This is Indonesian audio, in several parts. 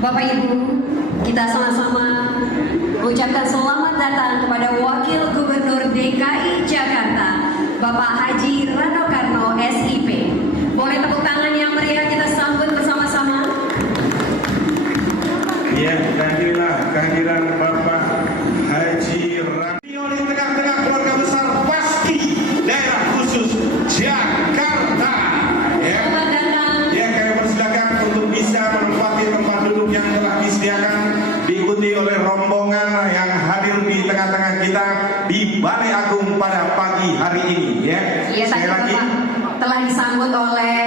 Bapak Ibu, kita sama-sama mengucapkan selamat datang kepada Wakil Gubernur DKI Jakarta, Bapak Haji Rano Karno, SIP. Boleh tepuk tangan yang meriah kita sambut bersama-sama. Ya, kehadiran Bapak Haji Rano di tengah-tengah keluarga besar Paski daerah khusus Jakarta. Ya, kami persilakan untuk bisa menempati tempat duduk yang telah disediakan, diikuti oleh rombongan yang hadir di tengah-tengah kita di Balai Agung pada pagi hari ini. Ya, sekali lagi telah disambut oleh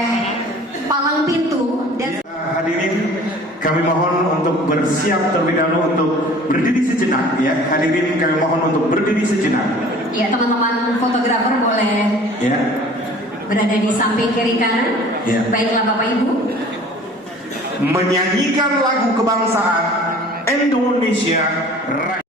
palang pintu dan hadirin, kami mohon untuk bersiap terlebih dahulu untuk berdiri sejenak. Ya, hadirin, kami mohon untuk berdiri sejenak. Ya, teman-teman fotografer boleh berada di samping kiri kanan. Baiklah Bapak Ibu. Menyanyikan lagu kebangsaan Indonesia Raya.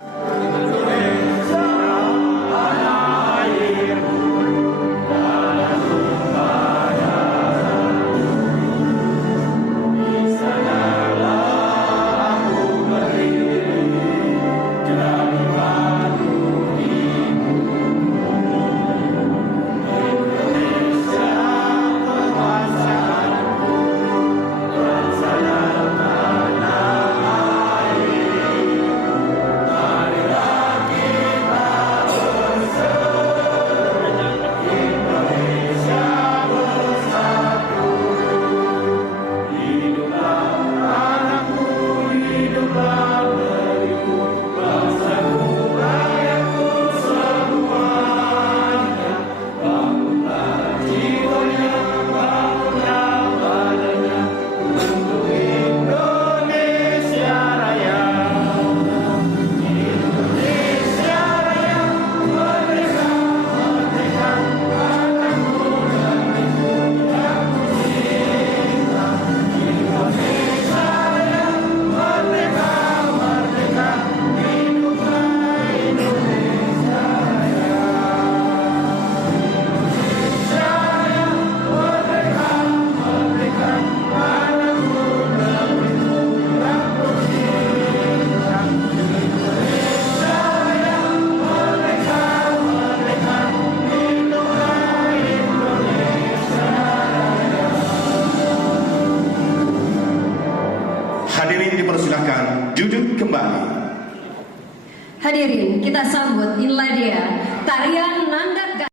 Hadirin dipersilakan duduk kembali. Hadirin, kita sambut inilah dia tarian Nandak.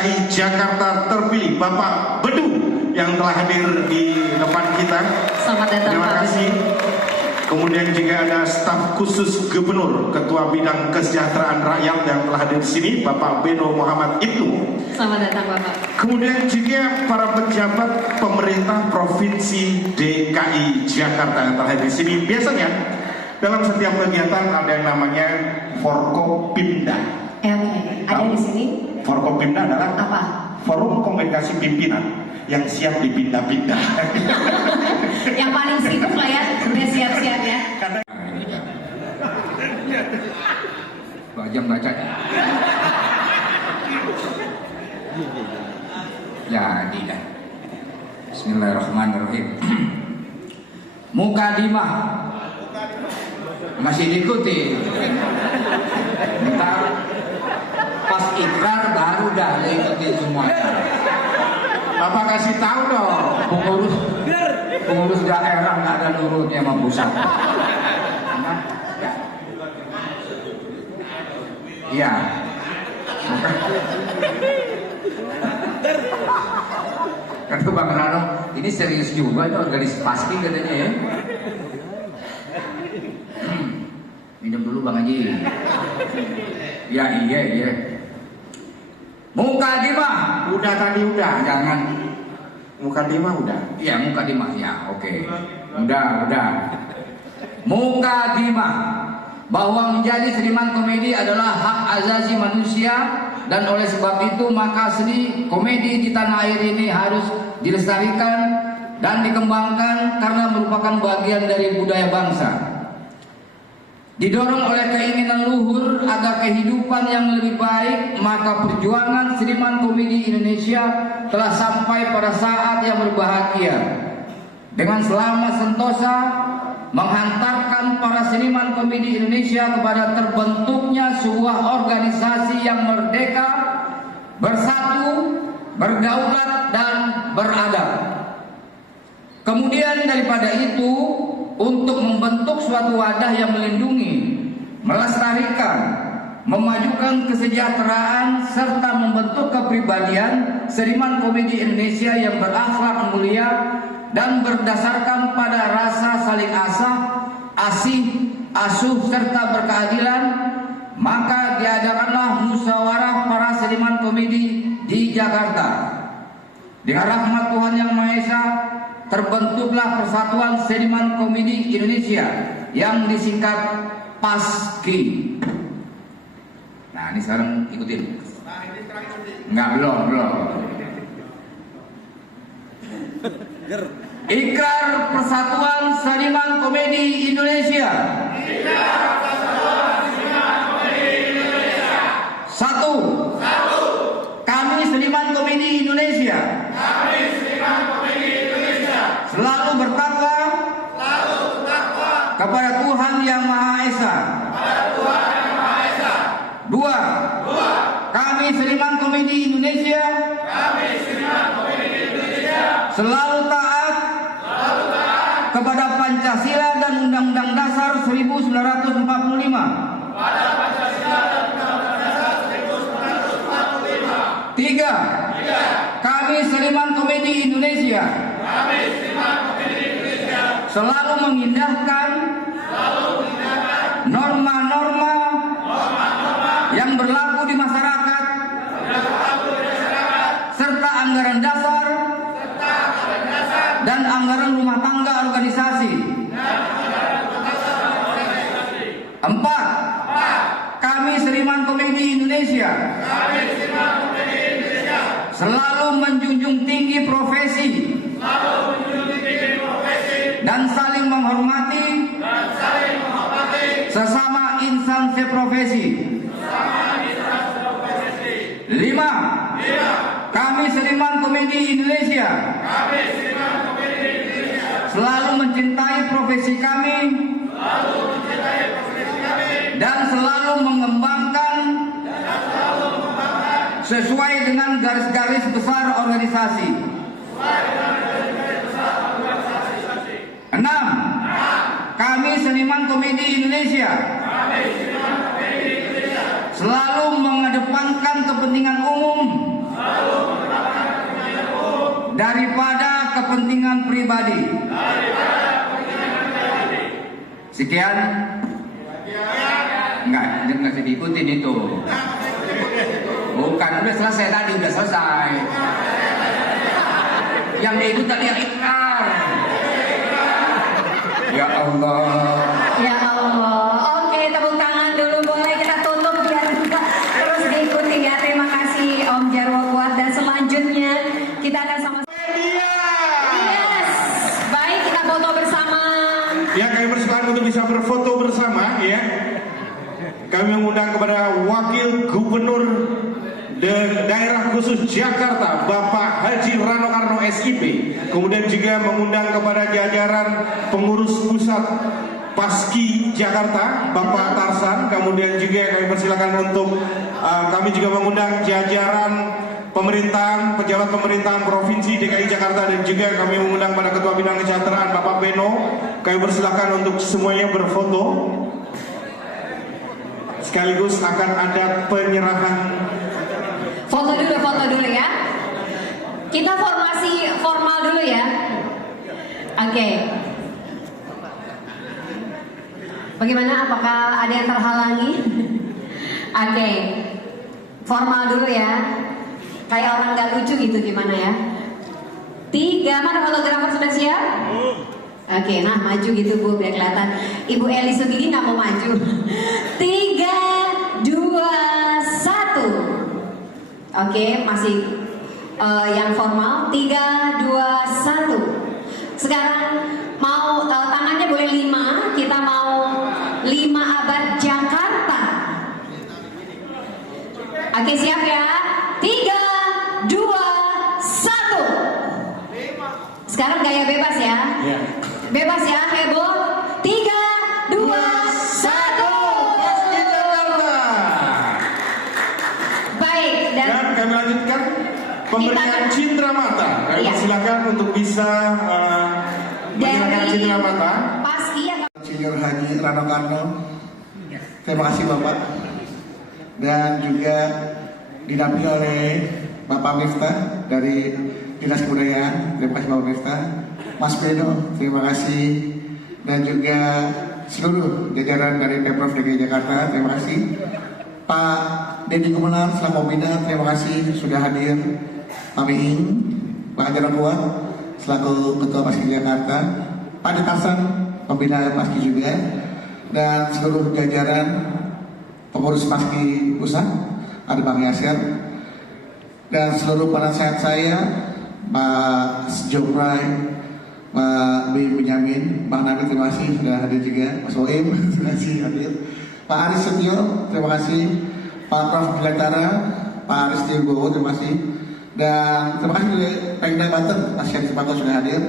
DKI Jakarta terpilih Bapak Bedu yang telah hadir di depan kita. Selamat datang Terima Pak kasih. Kemudian juga ada staf khusus Gubernur, Ketua Bidang Kesejahteraan Rakyat yang telah hadir di sini, Bapak Beno Muhammad Ibnu. Selamat datang Bapak. Kemudian juga para pejabat pemerintah Provinsi DKI Jakarta yang telah hadir di sini. Biasanya dalam setiap kegiatan ada yang namanya Forkopimda. Oke, ada di sini. Forkopimda adalah Apa? forum komunikasi pimpinan yang siap dipindah-pindah. Yang paling sibuk lah ya, sudah siap-siap ya. Jam baca. Jadi dah. Bismillahirrahmanirrahim. Mukadimah masih diikuti. Ntar pas ikrar baru dah diikuti semua. Bapak kasih tahu dong, pengurus daerah nggak ada nurutnya sama pusat. Iya. Kata Bang Rano, ini serius juga ini organisasi pasti katanya ya. Minum dulu Bang Haji. Ya iya. Mukadimah. Udah tadi udah. Jangan. Mukadimah udah. Iya mukadimah ya. Oke. Udah. Mukadimah. Bahwa menjadi seniman komedi adalah hak asasi manusia dan oleh sebab itu maka seni komedi di tanah air ini harus dilestarikan dan dikembangkan karena merupakan bagian dari budaya bangsa. Didorong oleh keinginan luhur agar kehidupan yang lebih baik, maka perjuangan seniman komedi Indonesia telah sampai pada saat yang berbahagia. Dengan selamat sentosa menghantarkan para seniman komedi Indonesia kepada terbentuknya sebuah organisasi yang merdeka, bersatu, berdaulat dan beradab. Kemudian daripada itu, untuk membentuk suatu wadah yang melindungi, melestarikan, memajukan kesejahteraan serta membentuk kepribadian seniman komedi Indonesia yang berakhlak mulia dan berdasarkan pada rasa saling asih, asuh serta berkeadilan, maka diadakanlah musyawarah para seniman komedi di Jakarta. Dengan rahmat Tuhan Yang Maha Esa, terbentuklah Persatuan Seniman Komedi Indonesia yang disingkat PASKI. Nah ini sekarang ikutin. Enggak, belum. Ikrar Persatuan Seniman Komedi Indonesia. Satu. Kami seniman komedi Indonesia. Selalu bertakwa kepada Tuhan Yang Maha Esa. Dua. Kami seniman komedi Indonesia. Selalu taat kepada Pancasila dan Undang-Undang Dasar 1945. Tiga. Kami seniman komedi Indonesia. Selalu mengindahkan norma-norma yang berlaku di masyarakat serta anggaran dasar dan anggaran rumah tangga organisasi. Empat. Kami seniman komedi Indonesia selalu menjunjung tinggi profesi dan saling menghormati sesama insan seprofesi. 5. Kami seniman komedi Indonesia selalu mencintai profesi kami dan selalu mengembangkan sesuai dengan garis-garis besar organisasi. 6. Kami seniman komedi Indonesia selalu mengedepankan kepentingan umum pribadi. Sekian. Enggak, jangan kasih diikutin itu. Bukan, udah selesai tadi, udah selesai. Yang diikut tadi yang ikrar. Ya Allah. Ya Allah. Oke, tepuk tangan dulu boleh kita tutup biar juga terus diikuti ya. Terima kasih Om Jarwo Kuat dan selanjutnya kita akan sama-sama. Media. Yes. Baik, kita foto bersama. Ya, kami bersilakan untuk bisa berfoto bersama ya. Kami mengundang kepada Wakil Gubernur Daerah Khusus Jakarta Bapak Haji Rano Karno SIP. Kemudian juga mengundang kepada jajaran pengurus pusat Paski Jakarta Bapak Tarsan. Kemudian juga kami persilakan untuk kami juga mengundang jajaran pemerintahan, pejabat pemerintahan Provinsi DKI Jakarta, dan juga kami mengundang pada Ketua Bidang Kesejahteraan Bapak Beno. Kami persilakan untuk semuanya berfoto. Sekaligus akan ada penyerahan. Foto dulu ya. Kita formasi formal dulu ya. Oke. Bagaimana? Apakah ada yang terhalangi? Oke. Formal dulu ya. Kayak orang gak lucu gitu, gimana ya? 3, mana fotografer sudah siap? Oke, nah maju gitu Bu, biar kelihatan. Ibu Eli Sugidi nggak mau maju. 3, 2, 1. Oke, masih yang formal. 3, 2, 1. Sekarang mau tangannya boleh 5. Kita mau 5 abad Jakarta. Oke, siap ya? 3, 2, 1. Sekarang gaya bebas ya. Bebas ya, heboh. 3, 2, 1. Paski Jakarta. Baik, dan kami lanjutkan pemberian cindera mata. Kami Iya. silakan untuk bisa menyerahkan dari cindera mata. Paski ya. Insinyur Haji Rano Karno, terima kasih Bapak, dan juga didampingi oleh Bapak Miftah dari Dinas Kebudayaan. Terima kasih Bapak Miftah. Mas Beno, terima kasih, dan juga seluruh jajaran dari Pemprov DKI Jakarta, terima kasih. Pak Deddy Kumelar selaku Pembina, terima kasih sudah hadir. Pak Miing, Pak Haji Kuat selaku Ketua Paski Jakarta, Pak Dekarsan Pembina Paski juga, dan seluruh jajaran pengurus Paski Pusat, ada Bang Yasir, dan seluruh penasehat saya, Pak Joprai, Pak B. Benyamin, Bang Nabil, terima kasih sudah hadir juga. Mas Oim, terima kasih hadir. Pak Aris Setio, terima kasih. Pak Prof. Dilantara, Pak Aris Tirbowo, terima kasih. Dan terima kasih juga Pengda Banten, Mas Syarif Sepako sudah hadir.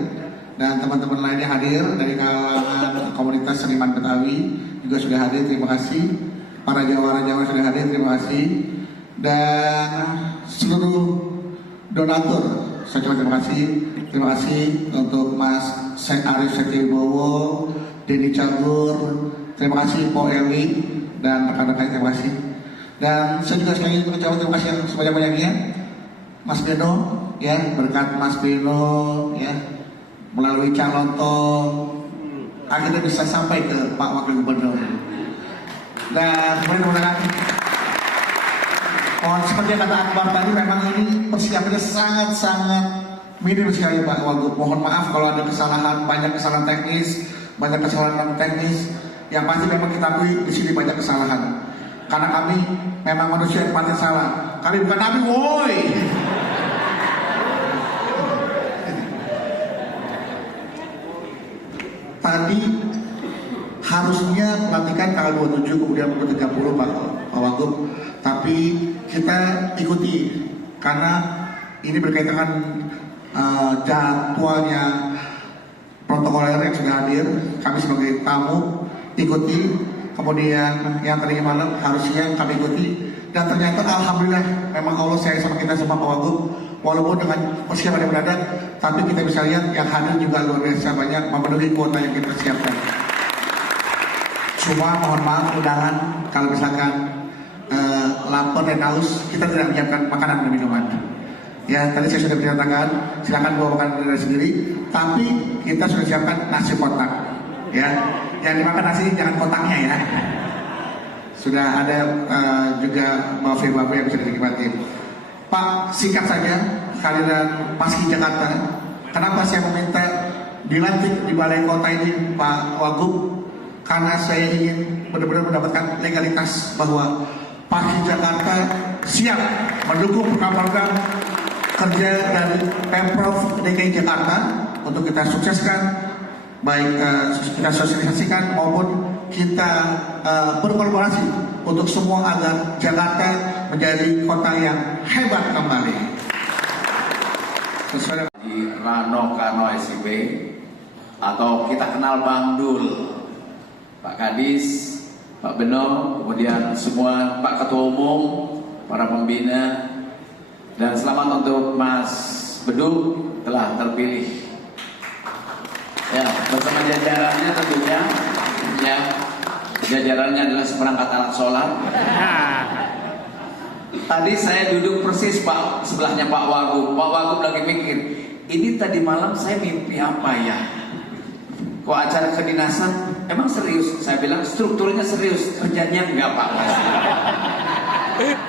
Dan teman-teman lainnya hadir dari kalangan komunitas seniman Betawi juga sudah hadir, terima kasih. Para jawara-jawara sudah hadir, terima kasih. Dan seluruh donatur, saya ucapkan terima kasih. Terima kasih untuk Mas Arif Setibowo, Denny Cagur, terima kasih Po Eli, dan rekan-rekan, terima kasih. Dan saya juga sekali lagi mengucapkan terima kasih yang sebanyak-banyaknya Mas Beno, ya, berkat Mas Beno, ya, melalui calon tol akhirnya bisa sampai ke Pak Wakil Gubernur. Dan kemudian seperti yang kata Akbar tadi, memang ini persiapannya sangat-sangat minim sekali Pak Wagub. Mohon maaf kalau ada kesalahan, banyak kesalahan teknis, banyak kesalahan non teknis. Yang pasti memang kita akui di sini banyak kesalahan. Karena kami memang manusia yang pasti salah. Kami bukan nabi, woi. Tadi harusnya pelantikan tanggal 27 kemudian pukul 30 Pak Wagub. Tapi kita ikuti karena ini berkaitan dengan jadwalnya protokoler yang sudah hadir. Kami sebagai tamu ikuti, kemudian yang tadinya malam harus siang kami ikuti, dan ternyata alhamdulillah memang Allah sayang sama kita semua Pak Wagub. Walaupun dengan persiapan yang mendadak, tapi kita bisa lihat yang hadir juga luar biasa banyak, memenuhi kuota yang kita siapkan. Cuma mohon maaf undangan kalau misalkan lapar dan haus, kita tidak menyiapkan makanan dan minuman. Ya, tadi saya sudah menyatakan, silakan bawa makanan sendiri. Tapi kita sudah siapkan nasi kotak. Ya, yang dimakan nasi jangan kotaknya ya. Sudah ada juga buffet-buffet yang bisa dinikmati. Pak, singkat saja kehadiran Paski Jakarta. Kenapa saya meminta dilantik di balai kota ini, Pak Wagub? Karena saya ingin benar-benar mendapatkan legalitas bahwa Paski Jakarta siap mendukung program kerja dari Pemprov DKI Jakarta untuk kita sukseskan, baik kita sosialisasikan maupun kita berkolaborasi untuk semua agar Jakarta menjadi kota yang hebat kembali. Sesuai Di Rano Karno SIP atau kita kenal Bang Dul, Pak Kadis, Pak Beno, kemudian semua Pak Ketua Umum, para pembina, dan selamat untuk Mas Beduk telah terpilih. Ya, bersama jajarannya tentunya, ya, jajarannya adalah seperangkat alat sholat. Tadi saya duduk persis Pak sebelahnya Pak Wagub. Pak Wagub lagi mikir, ini tadi malam saya mimpi apa ya? Kok acara kedinasan? Emang serius? Saya bilang strukturnya serius, kerjanya enggak Pak.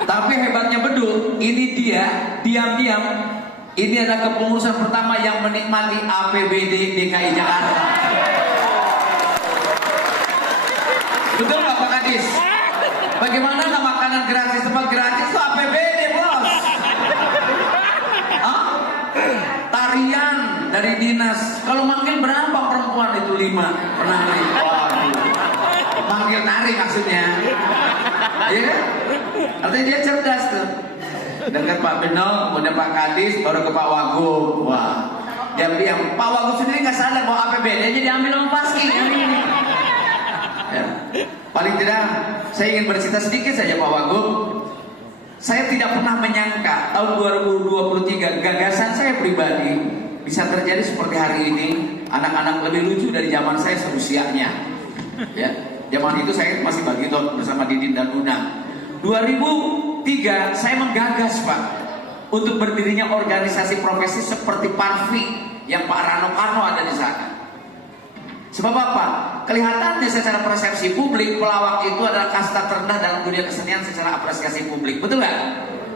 Tapi hebatnya Beduk, ini dia diam-diam. Ini adalah kepengurusan pertama yang menikmati APBD DKI Jakarta. Betul nggak Pak Kadis? Bagaimana nggak makanan gratis, tempat gratis itu APBD bos? Hah? Tarian dari dinas. Kalau manggil berapa perempuan itu 5 penari? Waduh. Manggil nari maksudnya. Iya kan? Artinya dia cerdas tuh. Dengan Pak Beno, kemudian Pak Kadis, baru ke Pak Wagub. Wah, diam-diam. Pak Wagub sendiri nggak sadar bahwa APBD-nya diambil sama Paski hari ini. Ya. Paling tidak, saya ingin bercerita sedikit saja Pak Wagub. Saya tidak pernah menyangka tahun 2023 gagasan saya pribadi bisa terjadi seperti hari ini. Anak-anak lebih lucu dari zaman saya seusianya. Ya, zaman itu saya masih bagitot bersama Didin dan Una. 2003 saya menggagas Pak untuk berdirinya organisasi profesi seperti Parvi yang Pak Rano Karno ada di sana. Sebab apa? Kelihatannya secara persepsi publik pelawak itu adalah kasta terendah dalam dunia kesenian secara apresiasi publik. Betul nggak?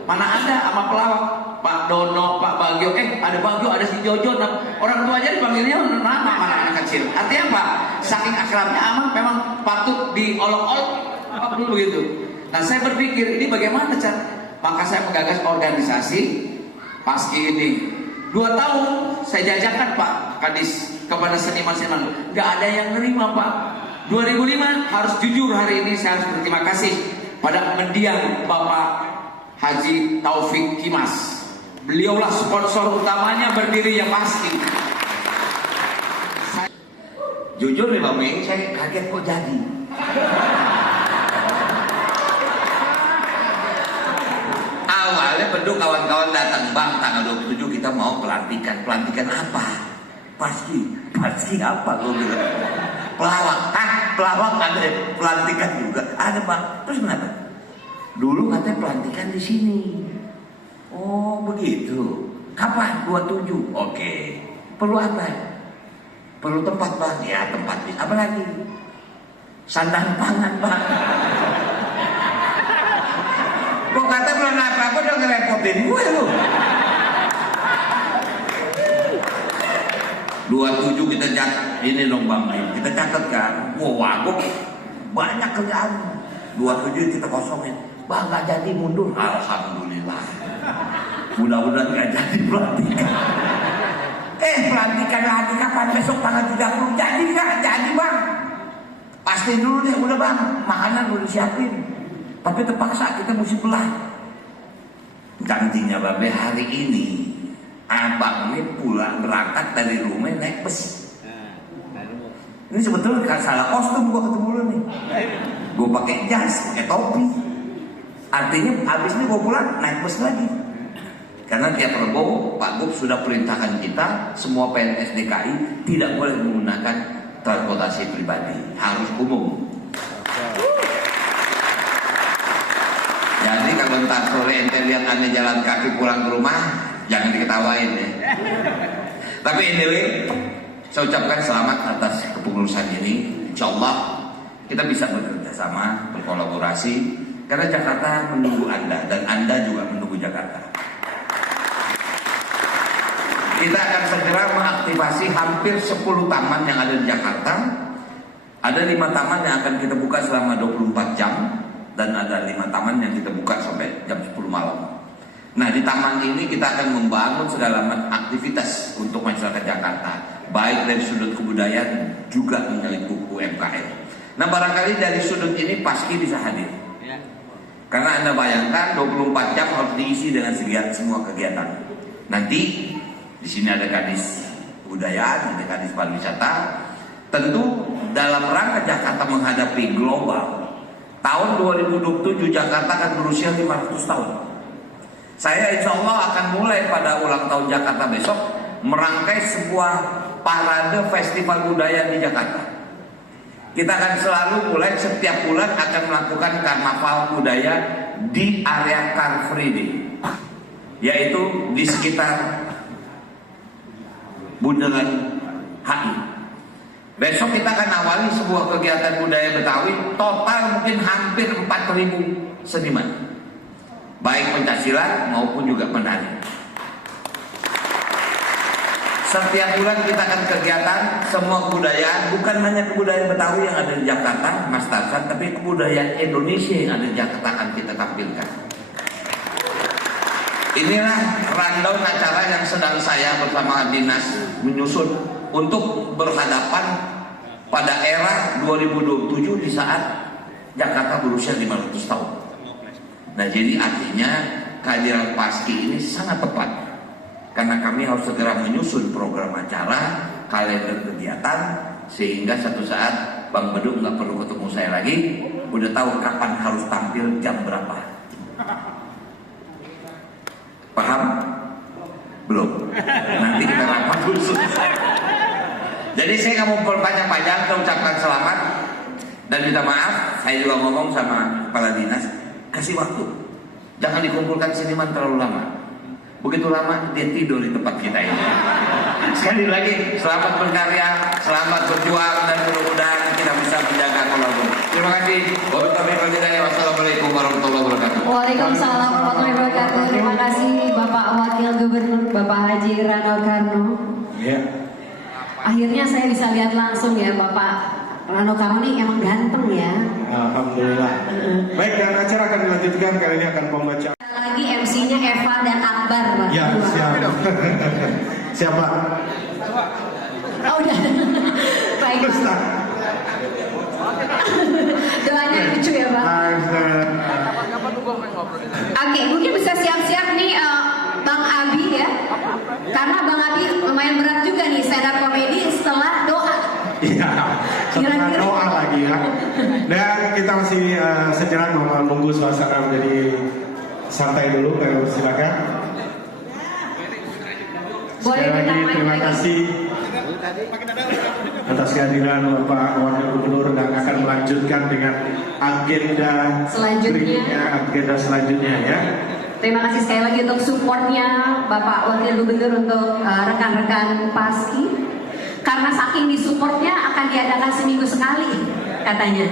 Mana ada sama pelawak Pak Dono, Pak Bagio, ada Bagio, ada si Jojo, orang tua aja dipanggilnya nama anak kecil. Artinya apa? Saking akrabnya aman, memang patut diolok-olok apa dulu begitu. Nah saya berpikir ini bagaimana cara? Maka saya menggagas organisasi Paski ini. 2 tahun saya jajakan Pak Kadis kepada seniman-seniman, nggak ada yang nerima Pak. 2005 harus jujur hari ini saya harus berterima kasih pada mendiang Bapak Haji Taufik Kimas. Beliaulah sponsor utamanya berdirinya Paski. Jujur nih Bang Ming, saya kaget kok jadi. Awalnya Beduk kawan-kawan datang, Bang, tanggal 27 kita mau pelantikan. Pelantikan apa? Paski apa lo bilang? Pelawak, pelawak ada, pelantikan juga ada Bang. Terus kenapa? Dulu katanya pelantikan di sini. Oh begitu. Kapan? 27. Oke. Perlu apa? Perlu tempat Bang. Ya tempat. Apa lagi? Sandang pangan Bang. Kok kata belum apa-apa udah ngerepotin gue lu. 27 kita catat ini dong Bang, kita catat kan. Wagub banyak kerjaan. 27 kita kosongin. Bang nggak jadi mundur. Alhamdulillah. Mudah-mudahan nggak jadi pelantikan. Pelantikan lagi kapan? Besok tanggal 30. Jadi nggak? Jadi Bang. Pasti dulu deh udah Bang. Makanan udah siapin. Tapi terpaksa kita mesti belah. Gantinya Babe hari ini abang ini pulang berangkat dari rumah naik bus. Ini sebetulnya kan salah kostum gua ketemu lu nih. Gua pakai jas, pakai topi. Artinya habis ini gua pulang naik bus lagi. Karena tiap Rebo Pak Gub sudah perintahkan kita semua PNS DKI tidak boleh menggunakan transportasi pribadi, harus umum. Jadi kalau ntar sore ente lihat ane jalan kaki pulang ke rumah, Jangan diketawain ya. Tapi anyway, saya ucapkan selamat atas kepengurusan ini. Insya Allah kita bisa bekerja sama, berkolaborasi, karena Jakarta menunggu Anda dan Anda juga menunggu Jakarta. Kita akan segera mengaktifasi hampir 10 taman yang ada di Jakarta. Ada 5 taman yang akan kita buka selama 24 jam dan ada 5 taman yang kita buka sampai jam 10 malam. Nah, di taman ini kita akan membangun segala aktivitas untuk masyarakat Jakarta, baik dari sudut kebudayaan juga menyangkut UMKM. Nah, barangkali dari sudut ini Paski bisa hadir. Karena Anda bayangkan 24 jam harus diisi dengan semua kegiatan. Nanti di sini ada kadis kebudayaan, ada kadis pariwisata. Tentu dalam rangka Jakarta menghadapi global, tahun 2027 Jakarta akan berusia 500 tahun. Saya insya Allah akan mulai pada ulang tahun Jakarta besok merangkai sebuah parade festival budaya di Jakarta. Kita akan selalu mulai setiap bulan akan melakukan karnaval budaya di area Car Free Day, yaitu di sekitar Bundaran HI. Besok kita akan awali sebuah kegiatan budaya Betawi, total mungkin hampir 4.000 seniman, baik pencaksilat maupun juga penari. Setiap bulan kita akan kegiatan semua kebudayaan, bukan hanya kebudayaan Betawi yang ada di Jakarta, Mas Tarsan, tapi kebudayaan Indonesia yang ada di Jakarta akan kita tampilkan. Inilah rundown acara yang sedang saya bersama dinas menyusun untuk berhadapan pada era 2027 di saat Jakarta berusia 500 tahun. Nah, jadi artinya kehadiran Paski ini sangat tepat karena kami harus segera menyusun program acara, kalender kegiatan, sehingga satu saat Bang Beduk nggak perlu ketemu saya lagi, udah tahu kapan harus tampil jam berapa. Paham? Belum. Nanti kita rapat khusus. Jadi saya nggak mau berpanjang-panjang, saya ucapkan selamat dan minta maaf. Saya juga ngomong sama kepala dinas, kasih waktu, jangan dikumpulkan seniman terlalu lama. Begitu lama dia tidur di tempat kita ini. Sekali lagi selamat berkarya, selamat berjuang, dan mudah-mudahan kita bisa menjaga kolaborasi. Terima kasih. Wassalamualaikum warahmatullahi wabarakatuh. Waalaikumsalam warahmatullahi wabarakatuh. Terima kasih Bapak Wakil Gubernur Bapak Haji Rano Karno. Ya. Akhirnya saya bisa lihat langsung ya Bapak Rano Karno ini emang ganteng ya. Alhamdulillah. Baik, dan acara akan dilanjutkan. Kali ini akan pembaca. Lagi MC-nya Eva dan Akbar, Pak. Ya, siap. Siapa? Oh, udah. Baik. Ustaz. Doanya lucu ya, Pak. Oke, mungkin bisa siap-siap nih Bang Abi ya. Karena Bang Abi lumayan berat juga nih stand up comedy setelah doa. Iya, setelah doa lagi ya. Dan kita masih sejenak menunggu suasana menjadi santai dulu. Silakan. Sekali lagi terima kasih atas kehadiran Bapak Wakil Gubernur dan akan melanjutkan dengan agenda selanjutnya ya. Terima kasih sekali lagi untuk supportnya Bapak Wakil Gubernur untuk rekan-rekan Paski. Karena saking disupportnya akan diadakan seminggu sekali katanya.